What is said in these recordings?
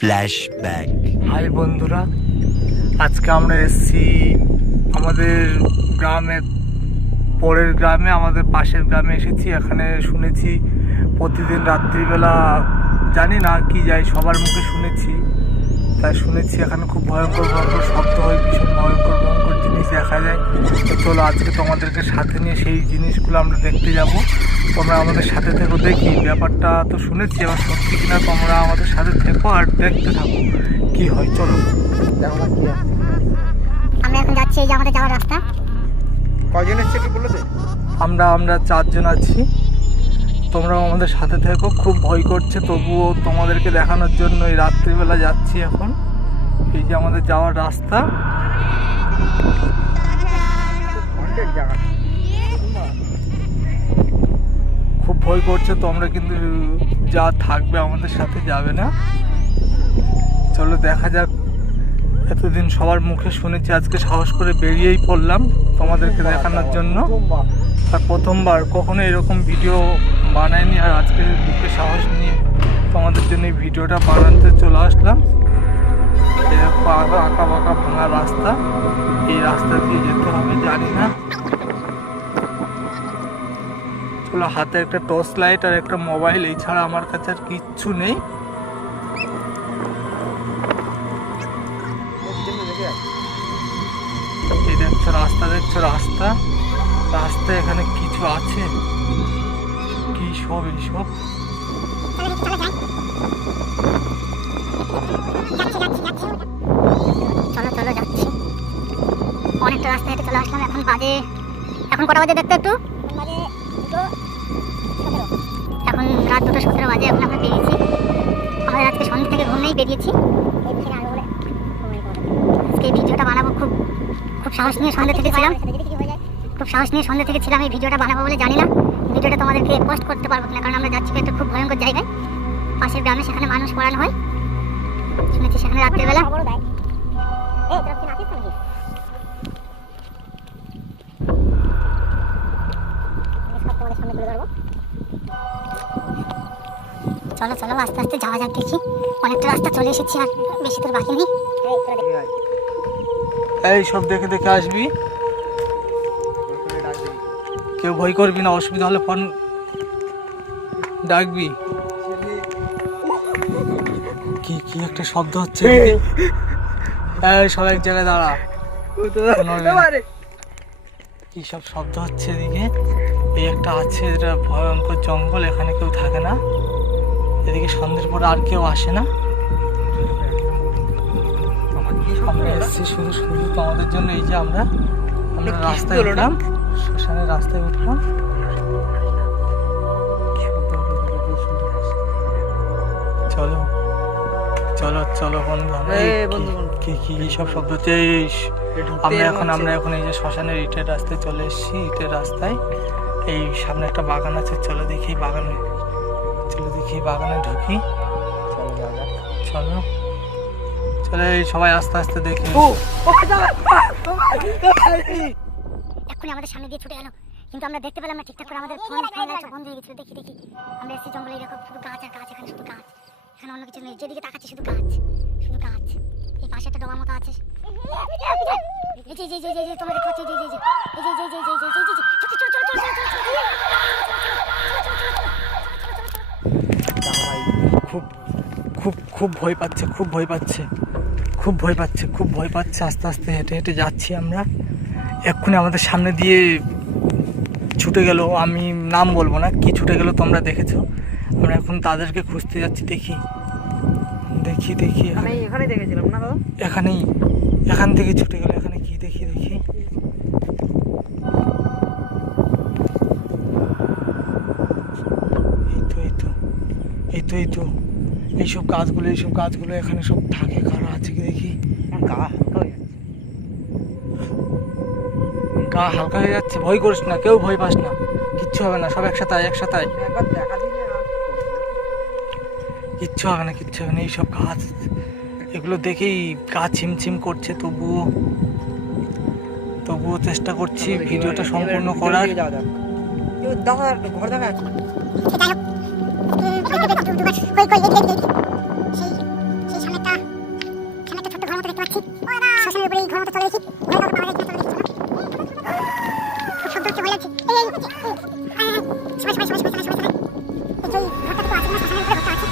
Flashback. High বন্ধুরা, আজকে আমরা এসেছি আমাদের গ্রামের পরের গ্রামে, আমাদের পাশের গ্রামে এসেছি। এখানে শুনেছি প্রতিদিন রাত্রিবেলা, জানি না কি যাই, সবার মুখে শুনেছি, তাই শুনেছি এখানে খুব ভয়ঙ্কর ভয়ঙ্কর শব্দ হয়, ভীষণ ভয়ঙ্কর ভয়ঙ্কর জিনিস দেখা যায়। তো চলো আজকে তোমাদেরকে সাথে নিয়ে সেই জিনিসগুলো আমরা দেখতে যাব। তোমরা আমাদের সাথে থেকো, দেখি ব্যাপারটা তো শুনেছি, এবার সত্যি কিনা তোমরা আমাদের সাথে থেকো আর দেখতে থাকো কি হয়। চলো আমরা এখন যাচ্ছি, এই যে আমাদের যাওয়ার রাস্তা। কয়জন এসছে কি বলে দে? আমরা 4 জন আছি। তোমরাও আমাদের সাথে থেকো। খুব ভয় করছে, তবুও তোমাদেরকে দেখানোর জন্য এই রাত্রিবেলা যাচ্ছি এখন। এই যে আমাদের যাওয়ার রাস্তা। খুব ভয় করছে, তোমরা কিন্তু যা থাকবে আমাদের সাথে, যাবে না। চলো দেখা যাক। এতদিন সবার মুখে শুনেছি, আজকে সাহস করে বেরিয়েই পড়লাম তোমাদেরকে দেখানোর জন্য। আর প্রথমবার, কখনো এরকম ভিডিও বানাইনি, আর আজকে বুকে সাহস নিয়ে তোমাদের জন্য এই ভিডিওটা বানাতে চলে আসলাম। এরকম আঁকা বাঁকা ভাঙা রাস্তা, এই রাস্তা দিয়ে যেতে হবে, জানি না। চলো, হাতে একটা টর্চ লাইট আর একটা মোবাইল, এই ছাড়া আমার কাছে আর কিচ্ছু নেই। এই দেখছো রাস্তা, দেখছো রাস্তা, রাস্তায় এখানে কিছু আছে, কি সব এইসব। চলো চলো যাচ্ছি, অনেকটা রাস্তা হেঁটে চলে আসলাম। এখন কটা বাজে দেখতে একটু? এখন রাত 2:17 বাজে। এখন আমরা বেরিয়েছি, আমাদের আজকে সন্ধ্যে থেকে ঘুমেই বেরিয়েছি। আজকে এই ভিডিওটা বানাবো, খুব সাহস নিয়ে সন্ধ্যে থেকে ছিলাম, এই ভিডিওটা বানাবো বলে। জানি না ভিডিওটা তোমাদেরকে পোস্ট করতে পারবো কিনা, কারণ আমরা যাচ্ছি একটা খুব ভয়ঙ্কর জায়গায়, পাশের গ্রামে। সেখানে মানুষ পড়ানো হয়, শুনেছি সেখানে রাত্রেবেলা। চলো চলো আস্তে আস্তে যাওয়া যাক, দেখি। অনেকটা রাস্তা চলে এসেছি, আর বেশি দূর বাকি নেই। এই সব দেখে দেখে আসবি, কেউ ভয় করবি না, অসুবিধা হলে ফোন ডাকবি। কি কি একটা শব্দ হচ্ছে, এই সব এক জায়গায় দাঁড়া। কি সব শব্দ হচ্ছে এদিকে? এই একটা আছে, এটা ভয়ঙ্কর জঙ্গল, এখানে কেউ থাকে না। এদিকে সন্ধ্যের পর আর কেউ আসে না। আমরা এসেছি শুধু শুধু তোমাদের জন্য। এই যে আমরা রাস্তায় উঠলাম, শ্মশানের রাস্তায় উঠলাম। চলো চলো চলো বন্ধু, কি কি সব শব্দ হচ্ছে? আমরা এখন এই যে শ্মশানের ইটের রাস্তায় চলে এসেছি, ইটের রাস্তায়। এই সামনে একটা বাগান আছে, চলো দেখি বাগানে ঢুকি। চলো চলো, এই সবাই আস্তে আস্তে দেখি। এক্ষুনি আমাদের সামনে দিয়ে ছুটে গেল, কিন্তু আমরা দেখতে পেলাম না ঠিকঠাক করে। আমাদের ফোন বন্ধ হয়ে গেছিল। দেখি আমরা এসেছি জঙ্গলে, এরকম শুধু গাছ আর গাছ, এখানে শুধু গাছ, এখানে অন্য কিছু নেই। যেদিকে তাকাচ্ছি শুধু গাছ। এই পাশে একটা ডোবার মতো আছে। তোমরা দেখতে পাচ্ছ, খুব ভয় পাচ্ছে। আস্তে আস্তে হেঁটে হেঁটে যাচ্ছি আমরা। এক্ষুনি আমাদের সামনে দিয়ে ছুটে গেল, আমি নাম বলবো না, কি ছুটে গেল তোমরা দেখেছো। আমরা এখন তাদেরকে খুঁজতে যাচ্ছি। দেখি এখানে দেখেছিলাম না দাদা, এখান থেকে ছুটে গেল। এখানে কি দেখি এই তো এইসব গাছগুলো এখানে সব থাকে। কারা আছে কি দেখি। গা হালকা হয়ে যাচ্ছে। ভয় করিস না, কেউ ভয় পাস না, কিচ্ছু হবে না। সব একসাথে কিচ্ছু হবে না। এইসব গাছ, এগুলো দেখেই গা ছিমছিম করছে, তবুও চেষ্টা করছি ভিডিওটা সম্পূর্ণ করার। দাদা ঘর দেখা যাই হোক কই সেই সেই সামনেটা ছোট্ট ঘর মতো দেখতে পাচ্ছি শ্মশানের উপরে এই ঘর মতো চলে এসেছি ঘরে কাউকে পাওয়া যায় কিনা চলে এসেছি খুব শব্দ হচ্ছে ভয় লাগছে সবাই এই যে ঘরটা তো আছে না শ্মশানের উপরে ঘরটা আছে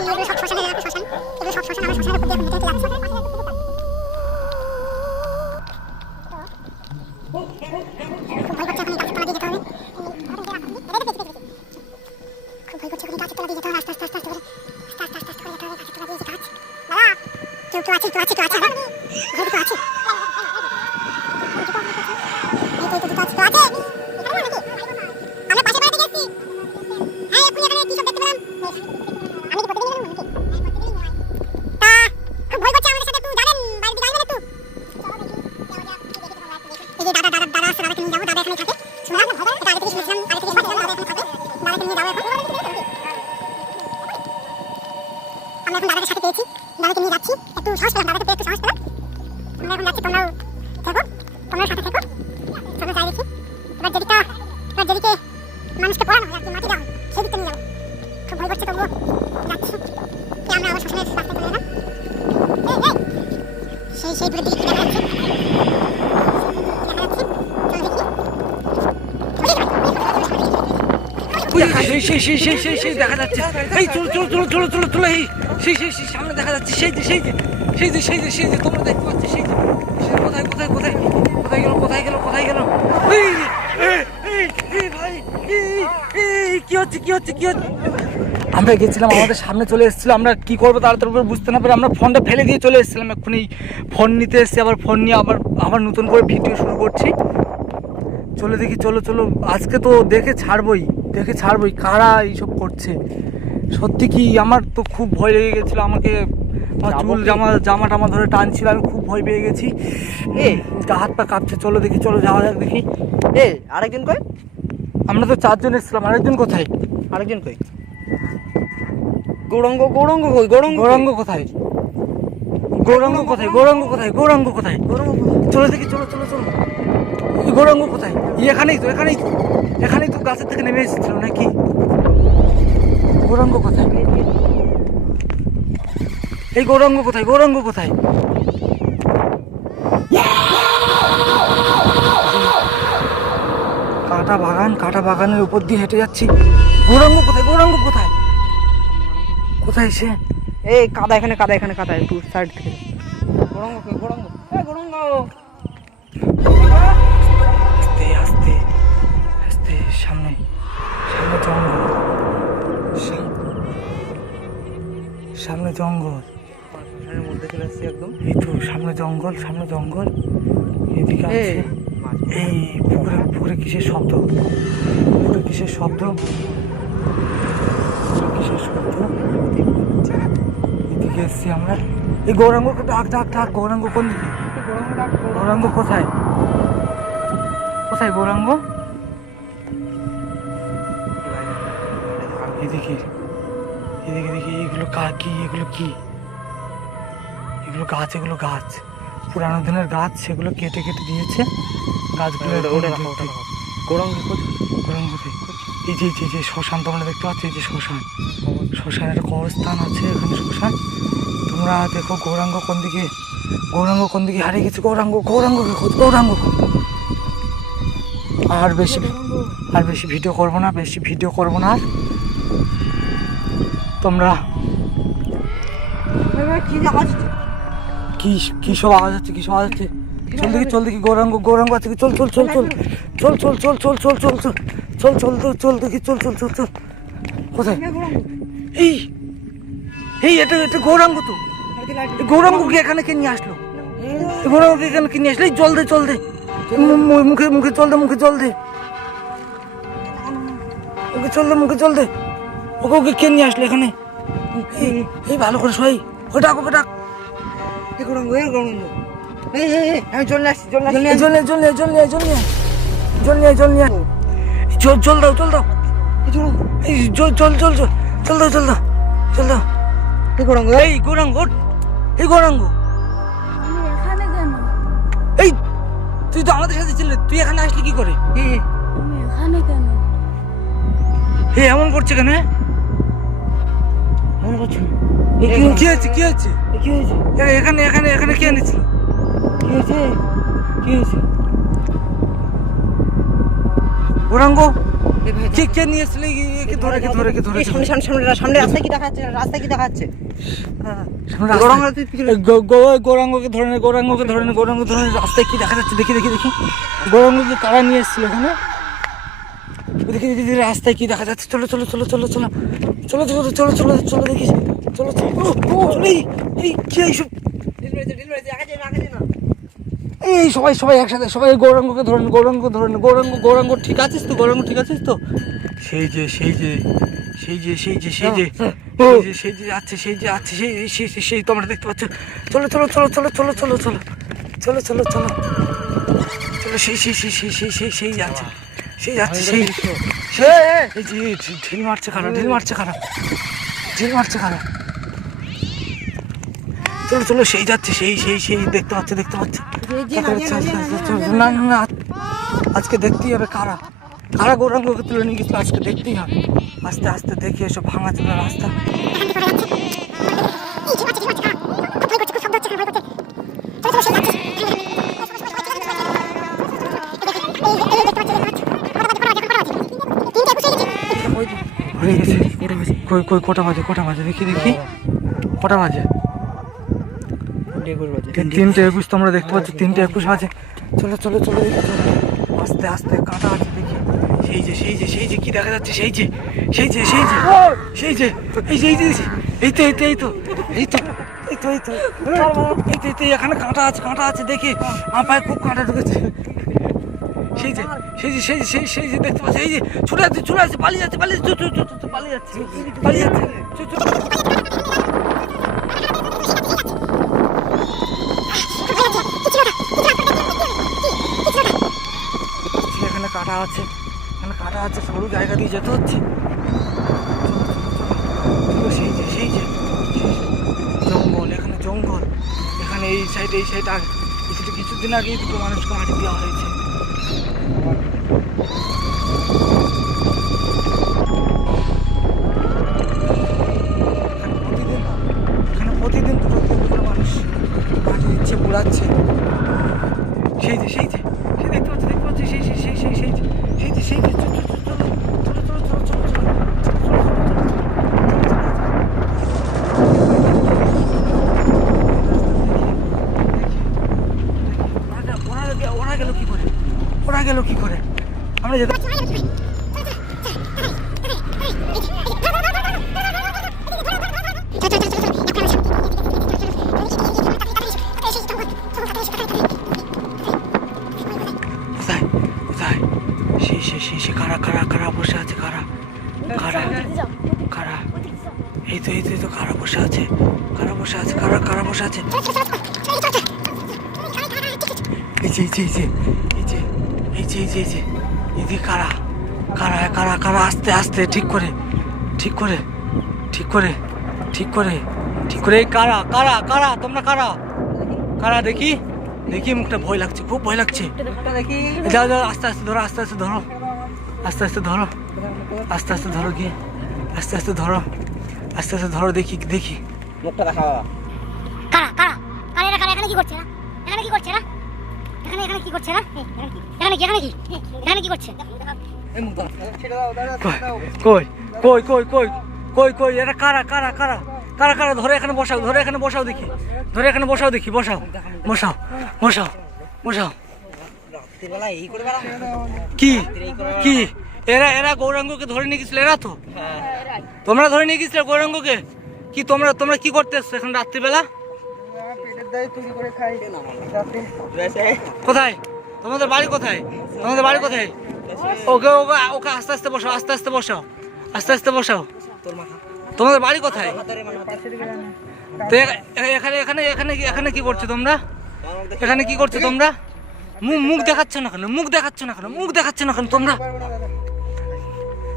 এইগুলো সব শ্মশানের এলাকা শ্মশান এগুলো সব শ্মশান আমার শ্মশানের উপর দিয়ে হেঁটে হেঁটে যাচ্ছে খুব ভয় করছে এখন গাছের তলা দিয়ে যেতে হবে খুব ভয় করছে এখন গাছের তলা দিয়ে যেতে হবে আস্তে আস্তে করে যেতে হবে গাছের তলা দিয়ে যে গাছ দাদা কেউ আছে ঘরে তো আছে এই তো আছে আমরা পাশে বাড়িতে গেছি হ্যাঁ এক্ষুনি এখানে কি সব দেখতে পেলাম আমি কি প্রতিদিন এরকম নাকি তা খুব ভয় করছে আমাদের সাথে একটু যাবেন বাইরে দিকে আসবেন একটু এই যে দাদা আসছে দাদাকে নিয়ে যাবো দাদা এখানে থাকে শুনলাম এটা আগে থেকে শুনেছিলাম আগে থেকে শুনেছিলাম দাদা এখানে থাকে দাদাকে নিয়ে যাবো এখন আমরা এখন দাদাকে সাথে পেয়েছি দাদাকে নিয়ে যাচ্ছি একটু সাহস পেলাম দাদাকে পেয়ে একটু সাহস পেলাম আমরা এখন যাচ্ছি তোমরাও সাথে থেকো চলো যাই দেখি এবার যেদিকে মানুষকে পড়ানো হয় আর কি মাটি দেওয়া হয় সেদিকটা নিয়ে যাবো খুব ভয় করছে তবুও যাচ্ছি আমরা আবার শ্মশানের রাস্তায় চলে এলাম সেই দূরের দিকে দেখা যাচ্ছে সেই দেখা যাচ্ছে এই চলো এই সেই সামনে দেখা যাচ্ছে সেই যে তোমরা দেখতে পাচ্ছ সেই কোথায় গেল কি হচ্ছে আমরা গেছিলাম আমাদের সামনে চলে এসেছিল আমরা কি করবো তাড়াতাড়ি বুঝতে না পেরে আমরা ফোনটা ফেলে দিয়ে চলে এসেছিলাম এক্ষুনি ফোন নিতে এসেছি আবার ফোন নিয়ে আবার নতুন করে ভিডিও শুরু করছি চলো দেখি চলো আজকে তো দেখে ছাড়বই কারা এইসব করছে সত্যি কি আমার তো খুব ভয় লেগে গেছিলো আমাকে আমার চুল জামাটা আমার ধরে টানছিল আমি খুব ভয় পেয়ে গেছি গা হাত পা কাঁপছে চলো যাওয়া যাক দেখি আরেকজন কই আমরা তো 4 জন এসেছিলাম আরেকজন কোথায় গৌরাঙ্গ কোথায় চলো দেখি চলো গৌরাঙ্গ কোথায় এখানেই তো গাছের থেকে নেমে এসেছিল নাকি গৌরাঙ্গ কোথায় এই গৌরাঙ্গ কোথায় কাটা বাগানের উপর দিয়ে হেঁটে যাচ্ছি গৌরাঙ্গ কোথায় সে এই কাদা এখানে একটু সাইড থেকে গৌরাঙ্গ আস্তে সামনে জঙ্গল মধ্যে চলে আসছে একদম এই তো সামনে জঙ্গল এদিকে আছে এই পুকুরে কিসের শব্দ এদিকে এসছি আমরা এই গৌরাঙ্গকে ডাক গৌরাঙ্গ কোন দিকে গৌরাঙ্গ কোথায় গৌরাঙ্গ এদিকে দেখি এগুলো কি এগুলো গাছ পুরানো দিনের গাছ সেগুলো কেটে দিয়েছে গাছগুলো গৌরাঙ্গ এই যে শ্মশান তোমরা দেখতে পাচ্ছ এই যে শ্মশান একটা কবরস্থান আছে এখানে শ্মশান তোমরা দেখো গৌরাঙ্গ কোন দিকে হারিয়ে গেছে গৌরাঙ্গ আর বেশি ভিডিও করবো না তোমরা কি সব আওয়াজ হচ্ছে চল দেখি গৌরাঙ্গ আছে কি চল দেখি চল কোথায় এটা গৌরাঙ্গ তো গৌরাঙ্গকে এখানে কে নিয়ে আসলো এই জল দে মুখে জল দে মুখে জল দে ওকে কে নিয়ে আসলো এখানে এই ভালো করে শোয় ওকে ডাক গৌরাঙ্গ আমি চলে আসছি জল নিয়ে জল দাও এই জল দাও গৌরাঙ্গ এই তুই তো আমাদের সাথে ছিলি তুই এখানে আসলি কি করে এখানে কেন? এমন করছে কেন? এমন করছে কি হয়েছে? কি হয়েছে? কি হয়েছে? এখানে এখানে এখানে কে এনেছিল? কি হয়েছে? কি হয়েছে? গৌরাঙ্গ কে নিয়ে এসেছিল? সামনে রাস্তায় কি দেখাচ্ছে? রাস্তায় কি দেখাচ্ছে? গৌরাঙ্গকে ধরে নে, গৌরাঙ্গকে ধরে নে, গৌরাঙ্গ ধরে নে। রাস্তায় কি দেখা যাচ্ছে? দেখি দেখি দেখি। গৌরাঙ্গকে কারা নিয়ে এসেছিল এখানে? দেখি দেখি দেখি রাস্তায় কি দেখা যাচ্ছে। চলো চলো চলো চলো চলো চলো চলো চলো চলো চলো দেখি। চলো চলো এই কি এইসব? এই সবাই সবাই একসাথে, সবাই গৌরাঙ্গকে ধরে নে, গৌরাঙ্গকে ধরে নে। গৌরাঙ্গ ঠিক আছিস তো? গৌরাঙ্গ ঠিক আছিস তো? সেই যে আছে, সেই তোমরা দেখতে পাচ্ছ। চলো চলো চলো চলো চলো চলো চলো চলো চলো চলো চলো সেই যাচ্ছে, এই যে ঢিল মারছে খারাপ। চলো চলো সেই যাচ্ছে, সেই দেখতে পাচ্ছে। না না না, আজকে দেখতেই হবে কারা গৌরাঙ্গকে তুলে নিয়ে গেছিল। আজকে দেখতেই হবে। আস্তে আস্তে দেখি এসব ভাঙা চোরা রাস্তা। হয়ে গেছে। কই কটা বাজে দেখি কটা বাজে? 3:21 তোমরা দেখতে পাচ্ছ। 3:21 বাজে। চলো চলো চলো দেখি। আস্তে আস্তে কাঁটা আছে দেখি। সেই যে কি দেখা যাচ্ছে? এই তো এখানে কাঁটা আছে দেখি। আমার পায়ে খুব কাঁটা ঢুকেছে। সেই যে দেখতে পাচ্ছি। এই যে ছুটে আছে, পালিয়ে যাচ্ছে। এখানে কাঁটা আছে, সরু জায়গা দিয়ে যেতে হচ্ছে। সেই যে জঙ্গল। এখানে এই সাইড কিছুদিন আগে দুটো মানুষকে মাটি দেওয়া হয়েছে। এখানে প্রতিদিন দুটো মানুষ মাটি দিচ্ছে, বুড়াচ্ছে। সেই দেখতে পাচ্ছি। সেই ওরা গেল কি করে? আমরা যেতে সেই কারা বসে আছে? কারা এই তো কারা বসে আছে? এই যে কারা আস্তে আস্তে ঠিক করে এই কারা তোমরা কারা দেখি মুখটা ভয় লাগছে, খুব ভয় লাগছে। যাও আস্তে আস্তে ধরো, আস্তে আস্তে ধরো গিয়ে আস্তে আস্তে ধরো দেখি মুখটা দেখা। কারা এখানে কি করছে? এখানে কি করছে? কই এরা কারা ধরে এখানে বসাও দেখি। বসাও। কি এরা গৌরাঙ্গকে ধরে নিয়ে গেছিল? এরা তো তোমরা ধরে নিয়ে গেছিলে গৌরাঙ্গকে? কি তোমরা কি করতে এসছো এখন রাত্রিবেলা? কোথায় তোমাদের বাড়ি? কোথায় ওকে আস্তে আস্তে বসাও। তোমাদের বাড়ি কোথায়? তো এখানে কি করছো তোমরা? মুখ দেখাচ্ছ না কেন তোমরা?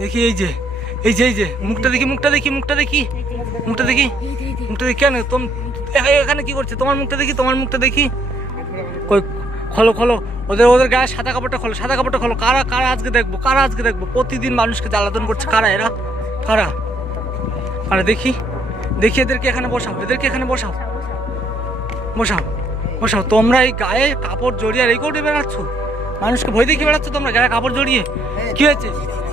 দেখি এই যে মুখটা দেখি কেন এখানে কি করছে? তোমার মুখটা দেখি। খোলো খোলো, ওদের ওদের গায়ে সাদা কাপড়টা খোলো, সাদা কাপড়টা খোলো। কারা কারা আজকে দেখবো, কারা আজকে দেখবো? প্রতিদিন মানুষকে জ্বালাতন করছে কারা এরা? কারা? আরে দেখি দেখি, এদেরকে এখানে বসাও, এদেরকে এখানে বসাও, বসাও বসাও। তোমরা এই গায়ে কাপড় জড়িয়ে আর এই করে বেড়াচ্ছ, মানুষকে ভয় দেখিয়ে বেড়াচ্ছ তোমরা গায়ে কাপড় জড়িয়ে। কি হয়েছে,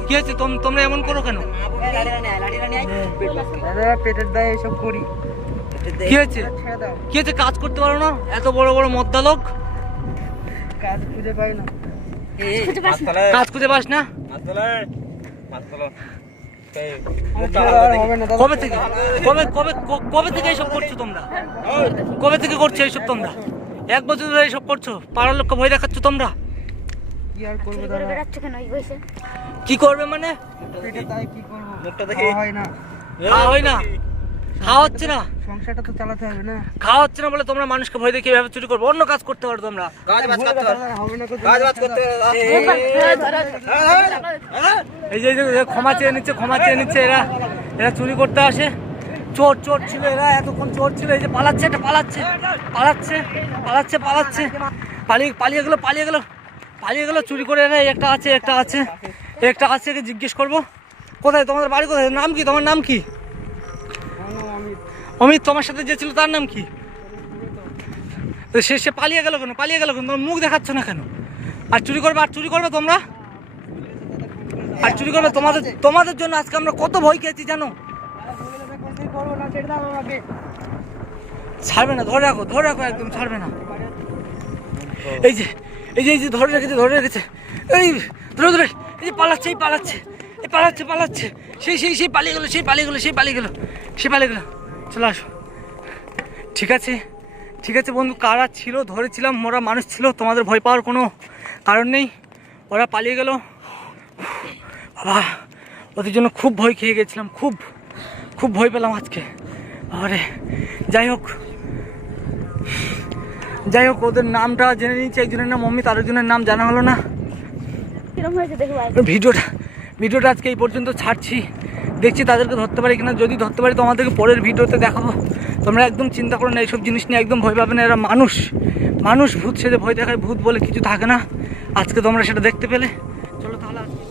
কি হয়েছে? তোমরা এমন করো কেন? পেটের দায়ে এসব করি। কি হয়েছে, কি হয়েছে? কাজ করতে পারো না? এত বড় বড় মদ্দা লোক, কাজ খুঁজে পাই না। কাজ খুঁজে পাস না? হবে না দাদা। কবে থেকে কবে কবে কবে থেকে এইসব করছো তোমরা? কবে থেকে করছো এইসব তোমরা? 1 বছর ধরে এইসব করছো, পাড়ার লোককে ভয় দেখাচ্ছ তোমরা। কি আর করবো চুরি করে দাদা? বেড়াচ্ছ কেন এই বয়সে? কি করবে মানে? পেটের দায়ে কি করবো? খাওয়া হয় না, খাওয়া হয় না, খাওয়া হচ্ছে না, সংসারটা তো চালাতে হবে না। খাওয়া হচ্ছে না বলে তোমরা মানুষকে ভয় দেখিয়ে এভাবে চুরি করবে? অন্য কাজ করতে পারো তোমরা। হবে না এই যে ক্ষমা চেয়ে নিচ্ছে, ক্ষমা চেয়ে নিচ্ছে। এরা এরা চুরি করতে আসে, চোর চোর ছিল এরা, এতক্ষণ চোর ছিল। এই যে পালাচ্ছে, এটা পালাচ্ছে পালাচ্ছে পালাচ্ছে পালাচ্ছে, পালিয়ে পালিয়ে গেলো, পালিয়ে গেলো, পালিয়ে গেলো চুরি করে। এরা একটা আছে, একটা আছে, একটা আছে, একে জিজ্ঞেস করবো কোথায় তোমাদের বাড়ি, কোথায়, নাম কি, তোমার নাম কি? অমিত। তোমার সাথে যে ছিল তার নাম কি? তো সে পালিয়ে গেল কেন, পালিয়ে গেল কেন? তোমার মুখ দেখাচ্ছ না কেন? আর চুরি করবে, আর চুরি করবে তোমরা, আর চুরি করবে। তোমাদের জন্য আজকে আমরা কত ভয় খেয়েছি জানো? ছাড়বে না, ধরে রাখো, ধরে রাখো, একদম ছাড়বে না। এই যে এই যে এই যে ধরে রেখেছে, ধরে রেখেছে। এই ধরে ধরে, এই যে পালাচ্ছে, এই পালাচ্ছে, এই পালাচ্ছে পালাচ্ছে, সেই সেই সেই পালিয়ে গেলো, সেই পালিয়ে গেলো, সেই পালিয়ে গেলো, সেই পালিয়ে গেলো। চলে আসো। ঠিক আছে, ঠিক আছে বন্ধু, কারা ছিল ধরেছিলাম, ওরা মানুষ ছিল, তোমাদের ভয় পাওয়ার কোনো কারণ নেই। ওরা পালিয়ে গেল। বাবা, ওদের জন্য খুব ভয় খেয়ে গেছিলাম, খুব খুব ভয় পেলাম আজকে। আরে যাই হোক, যাই হোক, ওদের নামটা জেনে নিয়েছি। একজনের নাম অমিত, আরেকজনের নাম জানা হলো না। ভিডিওটা আজকে এই পর্যন্ত ছাড়ছি, দেখছি তাদেরকে ধরতে পারি কিনা। যদি ধরতে পারি তোমাদেরকে পরের ভিডিওতে দেখাবো। তোমরা একদম চিন্তা করো না, এইসব জিনিস নিয়ে একদম ভয় পাবে না। এরা মানুষ, মানুষ ভূত সেজে ভয় দেখায়, ভূত বলে কিছু থাকে না। আজকে তোমরা সেটা দেখতে পেলে। চলো তাহলে আজকে